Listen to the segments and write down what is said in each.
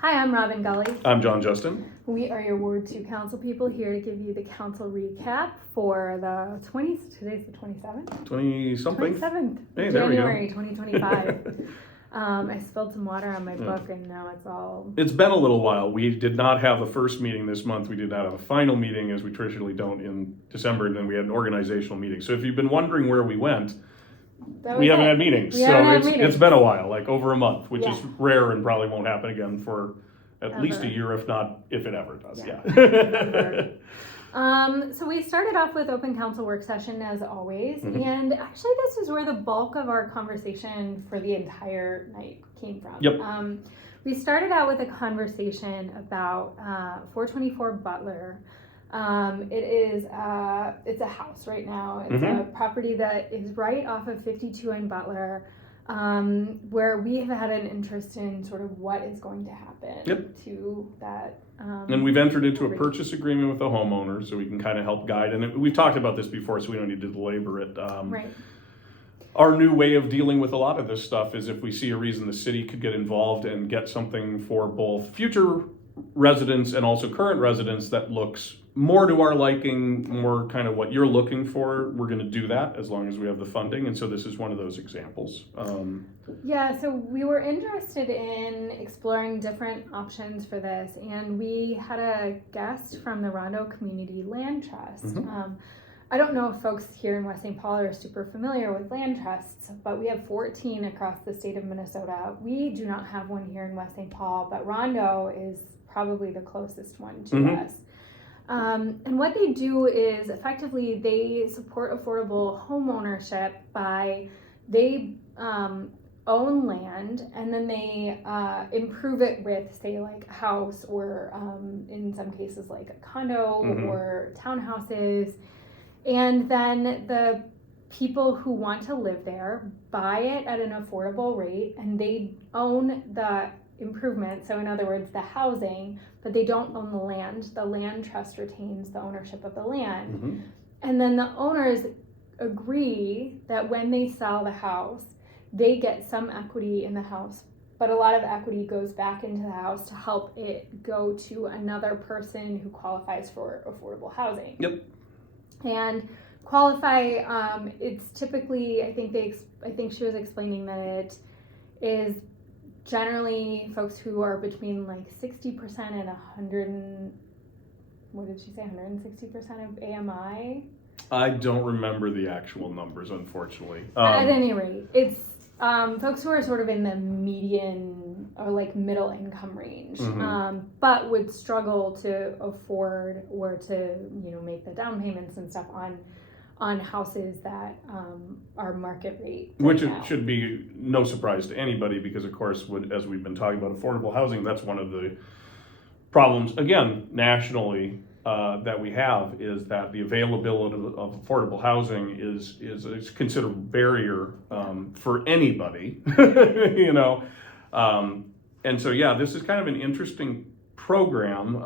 Hi, I'm Robin Gully. I'm John Justin. We are your Ward 2 council people here to give you the council recap for today's the 27th? 20-something? 27th, Hey, January 2025. I spilled some water on my book and now it's all... It's been a little while. We did not have a first meeting this month. We did not have a final meeting, as we traditionally don't in December, and then we had an organizational meeting. So if you've been wondering where we went, we haven't had meetings. It's been a while, like over a month, which is rare and probably won't happen again for at least a year, if it ever does. So we started off with open council work session as always, and actually this is where the bulk of our conversation for the entire night came from. We started out with a conversation about 424 Butler. It's a house right now. It's a property that is right off of 52 in Butler, where we have had an interest in sort of what is going to happen to that. And we've entered into a purchase agreement with the homeowner, so we can kind of help guide. And we've talked about this before, so we don't need to belabor it. Our new way of dealing with a lot of this stuff is if we see a reason the city could get involved and get something for both future residents and also current residents that looks more to our liking, more kind of what you're looking for, we're going to do that as long as we have the funding. And so this is one of those examples. So we were interested in exploring different options for this, and we had a guest from the Rondo Community Land Trust. I don't know if folks here in West St. Paul are super familiar with land trusts, but we have 14 across the state of Minnesota. We do not have one here in West St. Paul, but Rondo is probably the closest one to us. And what they do is effectively they support affordable home ownership by they own land and then they improve it with, say, like a house or in some cases like a condo or townhouses. And then the people who want to live there buy it at an affordable rate and they own the improvement. So in other words, the housing, but they don't own the land. The land trust retains the ownership of the land. And then the owners agree that when they sell the house, they get some equity in the house, but a lot of equity goes back into the house to help it go to another person who qualifies for affordable housing. And qualify, it's typically, I think she was explaining that it is generally folks who are between like 60% and 100 and, what did she say, 160% of AMI? I don't remember the actual numbers, unfortunately. At any rate, it's folks who are sort of in the median or like middle income range, but would struggle to afford or to, make the down payments and stuff on houses that are market rate. Which it should be no surprise to anybody because, of course, as we've been talking about affordable housing, that's one of the problems, again, nationally, that we have is that the availability of affordable housing is a considerable barrier for anybody, and so, this is kind of an interesting program.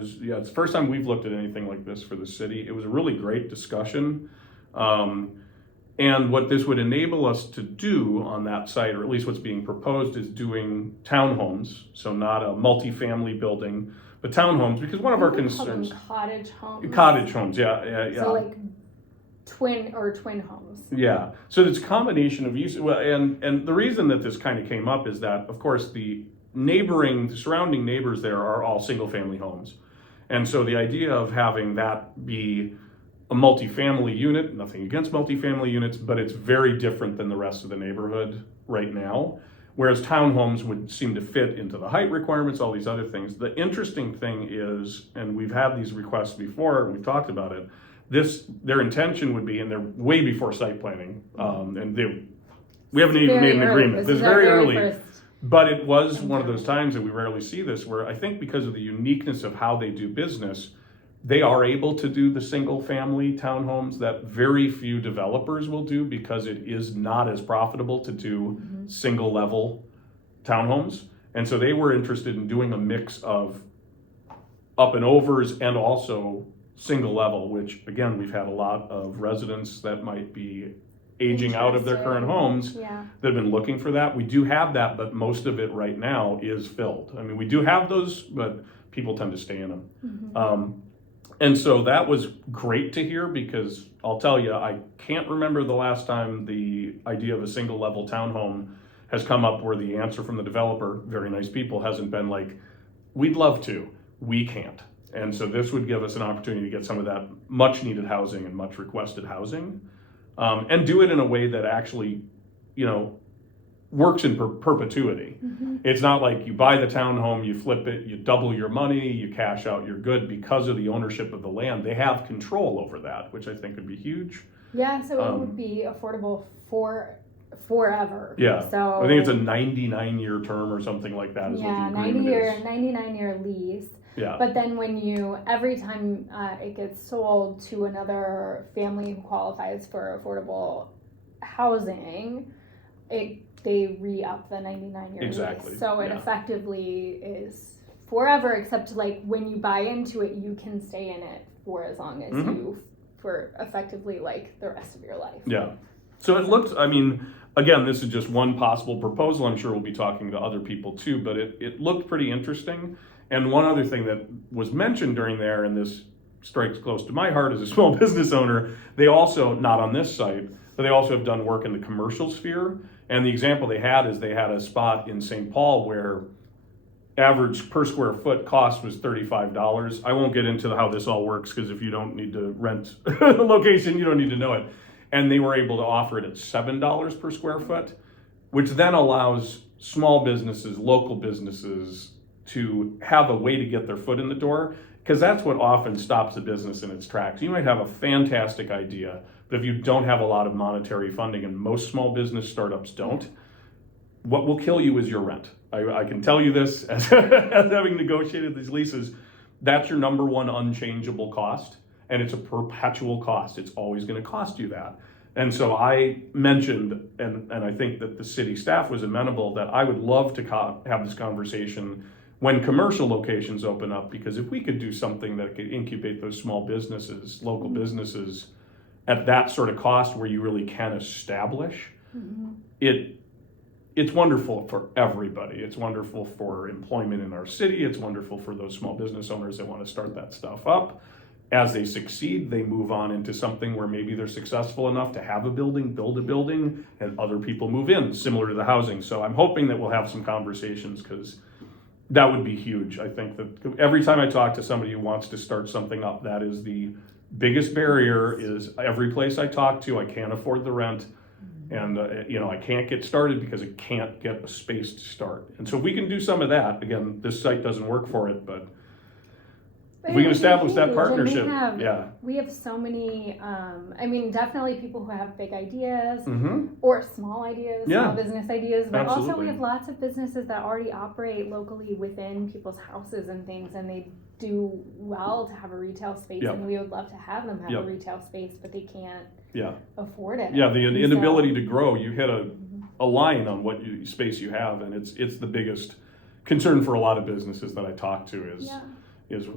It's the first time we've looked at anything like this for the city. It was a really great discussion. And what this would enable us to do on that site, or at least what's being proposed, is doing townhomes. So not a multifamily building, but townhomes, because one of our concerns... Cottage homes. Cottage homes, yeah. So like twin homes. Yeah, so it's a combination of use. Well, and the reason that this kind of came up is that, of course, the surrounding neighbors there are all single family homes. And so the idea of having that be a multifamily unit, nothing against multifamily units, but it's very different than the rest of the neighborhood right now. Whereas townhomes would seem to fit into the height requirements, all these other things. The interesting thing is, and we've had these requests before, we've talked about it, their intention would be, and they're way before site planning, and we haven't even made an agreement. This is very early. But it was one of those times that we rarely see this, where I think because of the uniqueness of how they do business, they are able to do the single family townhomes that very few developers will do because it is not as profitable to do single level townhomes. And so they were interested in doing a mix of up and overs and also single level, which again, we've had a lot of residents that might be aging out of their current homes Yeah. that have been looking for that. We do have that, but most of it right now is filled. I mean, we do have those, but people tend to stay in them. And so that was great to hear, because I'll tell you, I can't remember the last time the idea of a single level townhome has come up where the answer from the developer, very nice people, hasn't been like, we'd love to, we can't. And so this would give us an opportunity to get some of that much needed housing and much requested housing, and do it in a way that actually, you know, works in perpetuity. It's not like you buy the townhome, you flip it, you double your money, you cash out, you're good. Because of the ownership of the land, they have control over that, which I think would be huge. Yeah, so it would be affordable for forever. Yeah, So I think it's a 99-year term or something like that is what the agreement is. 99-year lease. Yeah. But then every time it gets sold to another family who qualifies for affordable housing, they re-up the 99-year Exactly. lease. So it Yeah. effectively is forever, except like when you buy into it, you can stay in it for as long as for effectively like the rest of your life. Yeah. So it looked, I mean, again, this is just one possible proposal. I'm sure we'll be talking to other people too, but it looked pretty interesting. And one other thing that was mentioned during there, and this strikes close to my heart as a small business owner, they also, not on this site, but they also have done work in the commercial sphere. And the example they had is they had a spot in St. Paul where average per square foot cost was $35. I won't get into how this all works, because if you don't need to rent a location, you don't need to know it. And they were able to offer it at $7 per square foot, which then allows small businesses, local businesses, to have a way to get their foot in the door, because that's what often stops a business in its tracks. You might have a fantastic idea, but if you don't have a lot of monetary funding, and most small business startups don't, what will kill you is your rent. I can tell you this as having negotiated these leases. That's your number one unchangeable cost, and it's a perpetual cost. It's always going to cost you that. And so I mentioned, and I think that the city staff was amenable, that I would love to have this conversation when commercial locations open up, because if we could do something that could incubate those small businesses, local businesses, at that sort of cost where you really can establish, it's wonderful for everybody. It's wonderful for employment in our city. It's wonderful for those small business owners that want to start that stuff up. As they succeed, they move on into something where maybe they're successful enough to have a building, build a building, and other people move in, similar to the housing. So I'm hoping that we'll have some conversations, because that would be huge. I think that every time I talk to somebody who wants to start something up, that is the biggest barrier. Is every place I talk to, I can't afford the rent, and I can't get started because I can't get a space to start. And so if we can do some of that, again, this site doesn't work for it, but if we can establish that partnership, we have so many, definitely people who have big ideas Mm-hmm. or small ideas, Yeah. small business ideas, but also Absolutely. we have lots of businesses that already operate locally within people's houses and things, and they do well to have a retail space, Yep. and we would love to have them have Yep. a retail space, but they can't Yeah. afford it. Yeah, the And inability to grow, you hit a line on what space you have, and it's the biggest concern for a lot of businesses that I talk to is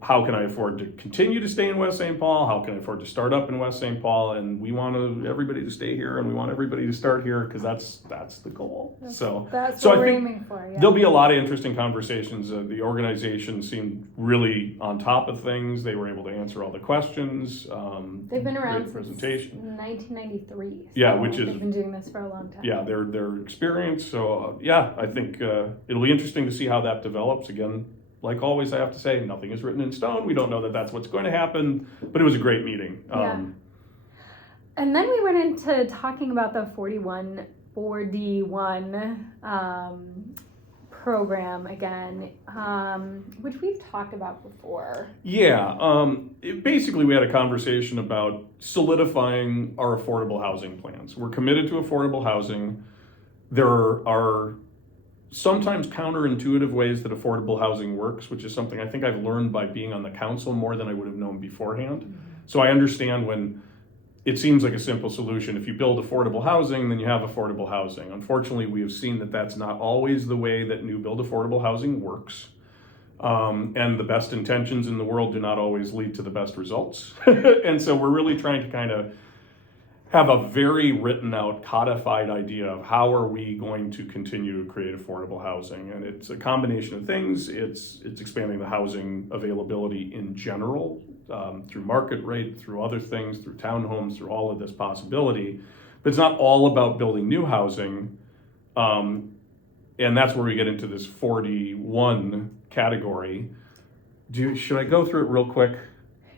how can I afford to continue to stay in West St. Paul? How can I afford to start up in West St. Paul? And we want everybody to stay here, and we want everybody to start here, because that's the goal. That's So what I we're think aiming for. Yeah. there'll be a lot of interesting conversations. The organization seemed really on top of things. They were able to answer all the questions. They've been around great since presentation. 1993. Yeah, so which is- they've been doing this for a long time. Yeah, their experience. So I think it'll be interesting to see how that develops. Again, like always, I have to say, nothing is written in stone. We don't know that that's what's going to happen, but it was a great meeting. Yeah. And then we went into talking about the 4D1 program again, which we've talked about before. Yeah, basically we had a conversation about solidifying our affordable housing plans. We're committed to affordable housing. There are sometimes counterintuitive ways that affordable housing works, which is something I think I've learned by being on the council more than I would have known beforehand. Mm-hmm. So I understand when it seems like a simple solution. If you build affordable housing, then you have affordable housing. Unfortunately, we have seen that that's not always the way that new build affordable housing works. And the best intentions in the world do not always lead to the best results. And so we're really trying to kind of have a very written out, codified idea of how are we going to continue to create affordable housing. And it's a combination of things. It's expanding the housing availability in general, through market rate, through other things, through townhomes, through all of this possibility. But it's not all about building new housing. And that's where we get into this 41 category. Should I go through it real quick?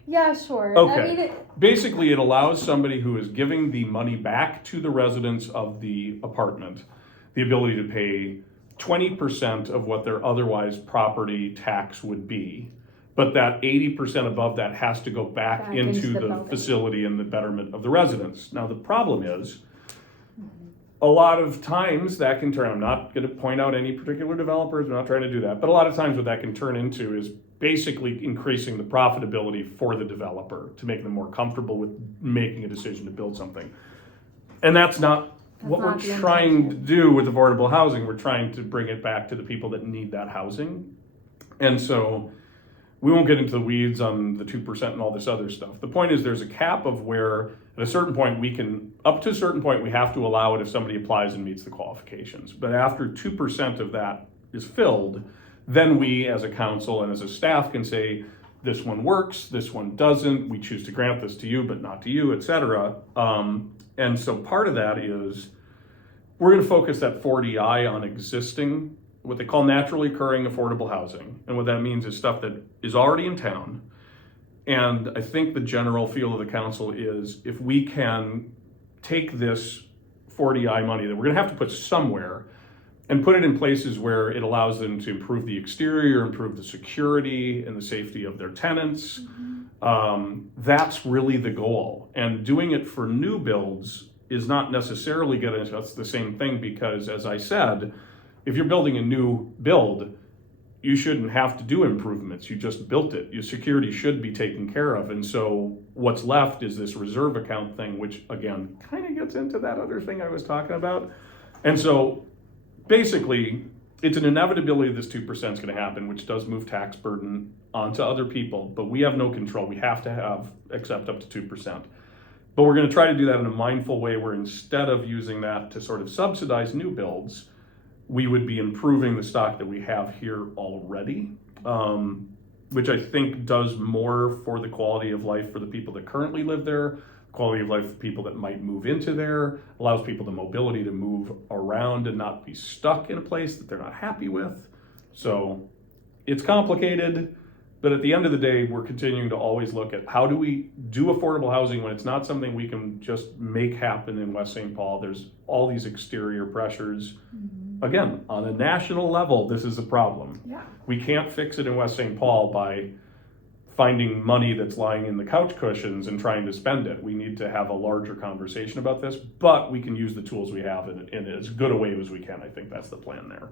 Yeah, sure. Okay. Basically, it allows somebody who is giving the money back to the residents of the apartment the ability to pay 20% of what their otherwise property tax would be. But that 80% above that has to go back into the building. Facility and the betterment of the residents. Now, the problem is, a lot of times that can turn, I'm not going to point out any particular developers, I'm not trying to do that, but a lot of times what that can turn into is basically increasing the profitability for the developer to make them more comfortable with making a decision to build something. And that's not what we're trying to do with affordable housing. We're trying to bring it back to the people that need that housing. And so we won't get into the weeds on the 2% and all this other stuff. The point is there's a cap of where at a certain point up to a certain point, we have to allow it if somebody applies and meets the qualifications. But after 2% of that is filled, then we as a council and as a staff can say, this one works, this one doesn't, we choose to grant this to you, but not to you, et cetera. And so part of that is, we're gonna focus that 40I on existing, what they call naturally occurring affordable housing. And what that means is stuff that is already in town. And I think the general feel of the council is if we can take this 40I money that we're gonna have to put somewhere and put it in places where it allows them to improve the exterior, improve the security and the safety of their tenants. That's really the goal. And doing it for new builds is not necessarily that's the same thing, because as I said, if you're building a new build, you shouldn't have to do improvements. You just built it. Your security should be taken care of. And so what's left is this reserve account thing, which again, kind of gets into that other thing I was talking about. And so basically, it's an inevitability this 2% is going to happen, which does move tax burden onto other people, but we have no control. We have to accept up to 2%. But we're going to try to do that in a mindful way where instead of using that to sort of subsidize new builds, we would be improving the stock that we have here already, which I think does more for the quality of life for the people that currently live there, quality of life for people that might move into there, allows people the mobility to move around and not be stuck in a place that they're not happy with. So it's complicated, but at the end of the day, we're continuing to always look at how do we do affordable housing when it's not something we can just make happen in West St. Paul. There's all these exterior pressures. Again, on a national level, this is a problem. Yeah. We can't fix it in West St. Paul by finding money that's lying in the couch cushions and trying to spend it. We need to have a larger conversation about this, but we can use the tools we have in as good a way as we can. I think that's the plan there.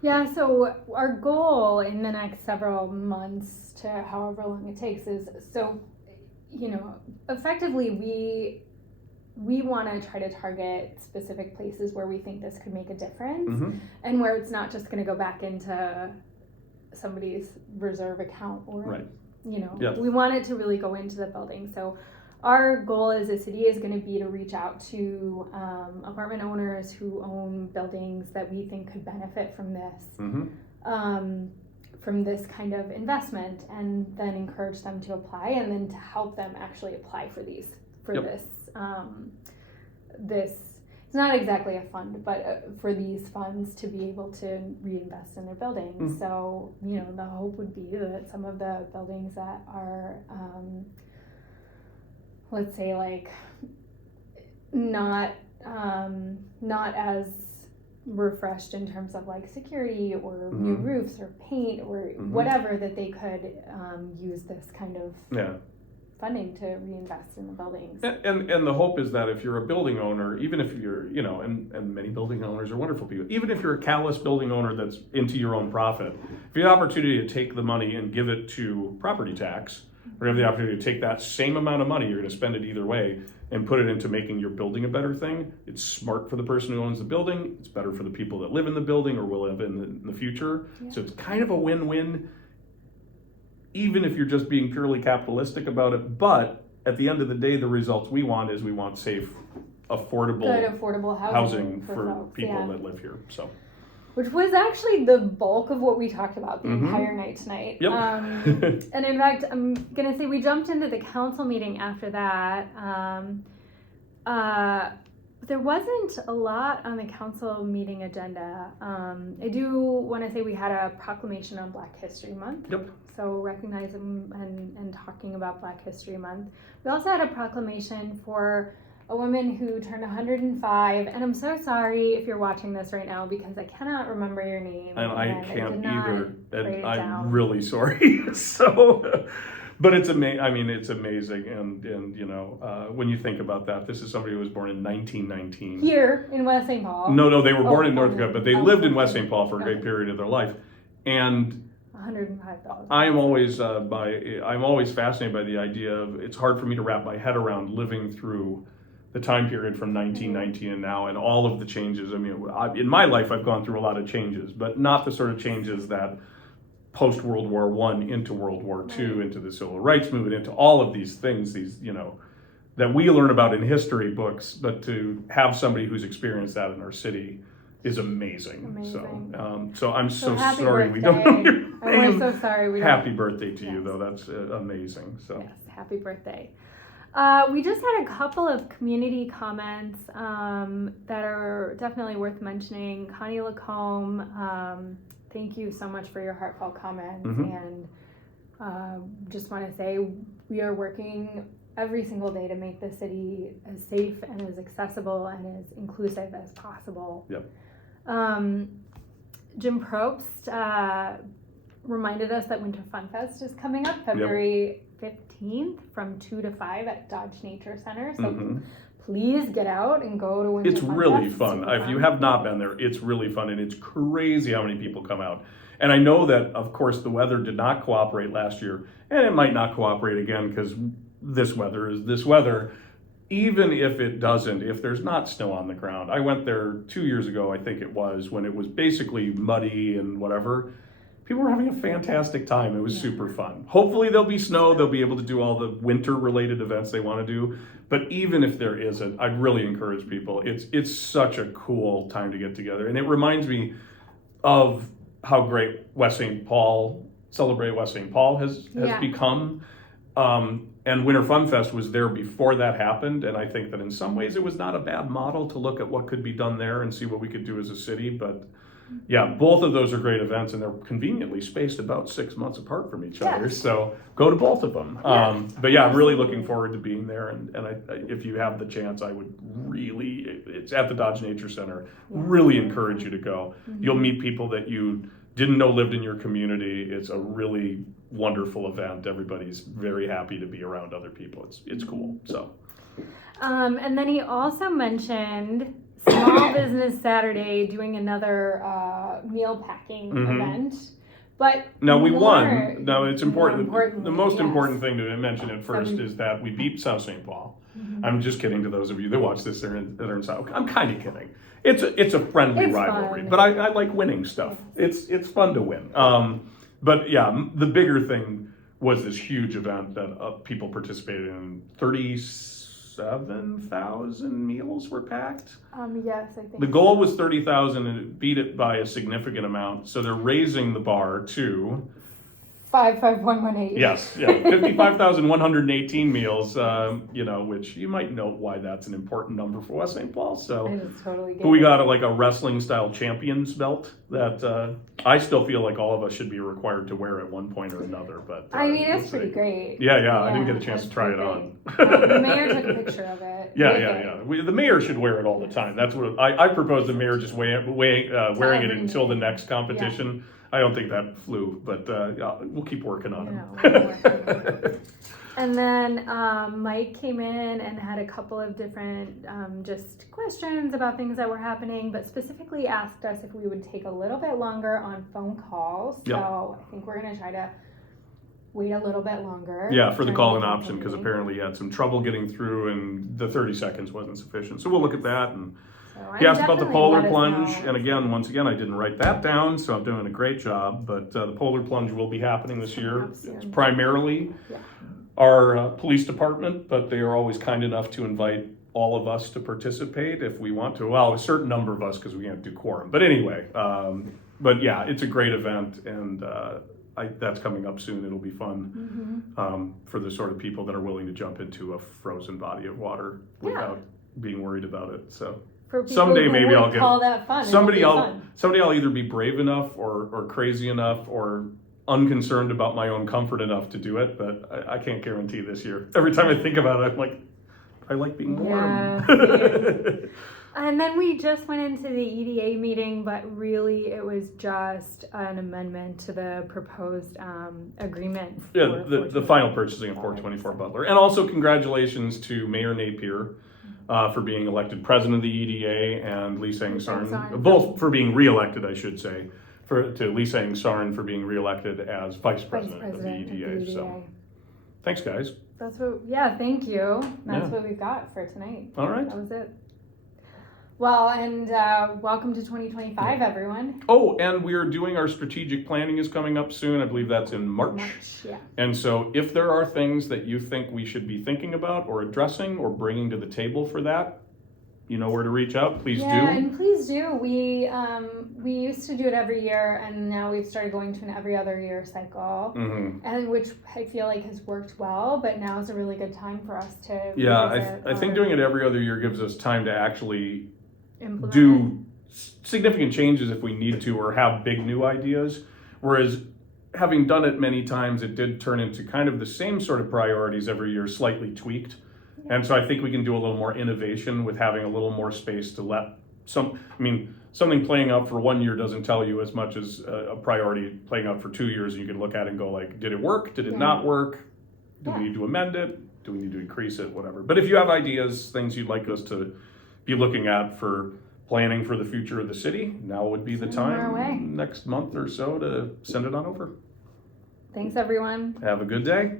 Yeah, so our goal in the next several months to however long it takes is, so, effectively we want to try to target specific places where we think this could make a difference, and where it's not just going to go back into somebody's reserve account or, right. We want it to really go into the building. So our goal as a city is going to be to reach out to apartment owners who own buildings that we think could benefit from this kind of investment, and then encourage them to apply, and then to help them actually apply for this. It's not exactly a fund, but for these funds to be able to reinvest in their buildings. So, the hope would be that some of the buildings that are, let's say, like, not as refreshed in terms of like security or new roofs or paint or whatever, that they could use this kind of funding to reinvest in the buildings. And the hope is that if you're a building owner, even if you're, and many building owners are wonderful people, even if you're a callous building owner that's into your own profit, if you have the opportunity to take the money and give it to property tax, or you have the opportunity to take that same amount of money, you're going to spend it either way, and put it into making your building a better thing. It's smart for the person who owns the building. It's better for the people that live in the building or will live in the future. Yeah. So it's kind of a win-win, even if you're just being purely capitalistic about it. But at the end of the day, the results we want is we want safe, affordable Good affordable housing for for folks, people yeah. that live here. So, Which was actually the bulk of what we talked about the Mhm. entire night tonight. Yep. And in fact, I'm gonna say we jumped into the council meeting after that. There wasn't a lot on the council meeting agenda. I do want to say we had a proclamation on Black History Month. Yep. So recognizing and talking about Black History Month. We also had a proclamation for a woman who turned 105, and I'm so sorry if you're watching this right now because I cannot remember your name. and I did can't not either. write And it I'm down. really sorry. So, but it's it's amazing. And you know, when you think about that, this is somebody who was born in 1919. Here in West St. Paul. No, they were born Oh, in North Dakota, but they oh, lived in okay. West St. Paul for a great Okay. period of their life. And $105. I am always I'm always fascinated by the idea of it's hard for me to wrap my head around living through the time period from 1919 and now and all of the changes. I mean, in my life I've gone through a lot of changes, but not the sort of changes that post World War I into World War II, into the Civil Rights Movement, into all of these things, these, you know, that we learn about in history books, but to have somebody who's experienced that in our city is amazing. Amazing. So I'm so happy sorry we birthday. don't know your I'm name. so sorry we don't. Happy birthday to you, Yes. though. That's amazing. So Yes, happy birthday. We just had a couple of community comments that are definitely worth mentioning. Connie Lacombe, thank you so much for your heartfelt comments. Mhm. And just want to say we are working every single day to make the city as safe and as accessible and as inclusive as possible. Yep. Jim Probst reminded us that Winter Fun Fest is coming up February 15th from 2 to 5 at Dodge Nature Center. So Mhm. please get out and go to Winter It's Fun really Fest. fun. Super If you have not been there, it's really fun, and it's crazy how many people come out. And I know that, of course, the weather did not cooperate last year, and it might not cooperate again because this weather is this weather. Even if it doesn't, if there's not snow on the ground, I went there 2 years ago, I think it was, when it was basically muddy and whatever. People were having a fantastic time. It was super fun. Hopefully there'll be snow. They'll be able to do all the winter related events they want to do. But even if there isn't, I'd really encourage people. It's such a cool time to get together. And it reminds me of how great West St. Paul, Celebrate West St. Paul has Yeah. become. And Winter Fun Fest was there before that happened. And I think that in some ways it was not a bad model to look at what could be done there and see what we could do as a city. But yeah, both of those are great events, and they're conveniently spaced about 6 months apart from each other. Yes. So go to both of them. Yeah. But yeah, I'm really looking forward to being there. And if you have the chance, I would really, it's at the Dodge Nature Center, really encourage you to go. You'll meet people that you didn't know lived in your community. It's a really wonderful event. Everybody's very happy to be around other people. It's cool. So And then he also mentioned Small Business Saturday doing another meal packing event. But now we more- won. Now it's important. more The most yes. important thing to mention at first is that we beat South St. Paul. I'm just kidding to those of you that watch this that are in South. I'm kind of kidding. It's a friendly It's rivalry, fun. but I like winning stuff. It's fun to win. But yeah, the bigger thing was this huge event that people participated in. 37,000 meals were packed. Yes, I think The goal was 30,000 and it beat it by a significant amount. So they're raising the bar to 55118. yes, yeah, 55,118 meals. Which you might note why that's an important number for West St. Paul. So. I just totally get But we it. got a wrestling style champions belt that I still feel like all of us should be required to wear at one point or another. But I mean, we'll it's pretty see. great. Yeah, I didn't get a chance that's to try it pretty on. great. The mayor took a picture of it. Yeah. The mayor should wear it all the time. That's what I propose. The mayor just wearing it every until the meeting. next competition. I don't think that flew, but we'll keep working on Yeah, it. we're working on it. And then Mike came in and had a couple of different just questions about things that were happening, but specifically asked us if we would take a little bit longer on phone calls. Yep. So I think we're going to try to wait a little bit longer. Yeah, for the during call-in the option, because meeting. apparently he had some trouble getting through and the 30 seconds wasn't sufficient. So we'll look at that. And So he asked about the definitely polar let us plunge, know. and once again, I didn't write that down, so I'm doing a great job. But the polar plunge will be happening this year. Coming up soon. It's primarily Yeah. our police department, but they are always kind enough to invite all of us to participate if we want to. Well, a certain number of us, because we can't do quorum. But anyway, but yeah, it's a great event, and that's coming up soon. It'll be fun for the sort of people that are willing to jump into a frozen body of water without being worried about it. So For people someday who maybe I'll call get that fun. somebody. It'll be I'll fun. somebody I'll either be brave enough or crazy enough or unconcerned about my own comfort enough to do it, but I can't guarantee this year. Every time I think about it, I'm like, I like being warm. Yeah. And then we just went into the EDA meeting, but really it was just an amendment to the proposed agreement. Yeah, For the final purchasing of 424 Butler. And also congratulations to Mayor Napier for being elected president of the EDA, and Lee Sang-Sarn, both for being reelected, I should say, to Lee Sang-Sarn for being reelected as vice president of the EDA. So thanks, guys. That's what, thank you. That's what we've got for tonight. All right. That was it. Well, and welcome to 2025, everyone. Oh, and we're doing our strategic planning is coming up soon. I believe that's in March. Yeah. And so if there are things that you think we should be thinking about or addressing or bringing to the table for that, you know where to reach out. Please do. And please do. We used to do it every year, and now we've started going to an every other year cycle, and which I feel like has worked well. But now is a really good time for us to. Yeah, I think doing it every other year gives us time to actually implement. do significant changes if we need to, or have big new ideas. Whereas having done it many times, it did turn into kind of the same sort of priorities every year, slightly tweaked. And so I think we can do a little more innovation with having a little more space to let something playing out for 1 year doesn't tell you as much as a priority playing out for 2 years. You can look at it and go like, did it work? Did it not work? Do we need to amend it? Do we need to increase it? Whatever. But if you have ideas, things you'd like us to be looking at for planning for the future of the city, now would be the time next month or so to send it on over. Thanks, everyone. Have a good day.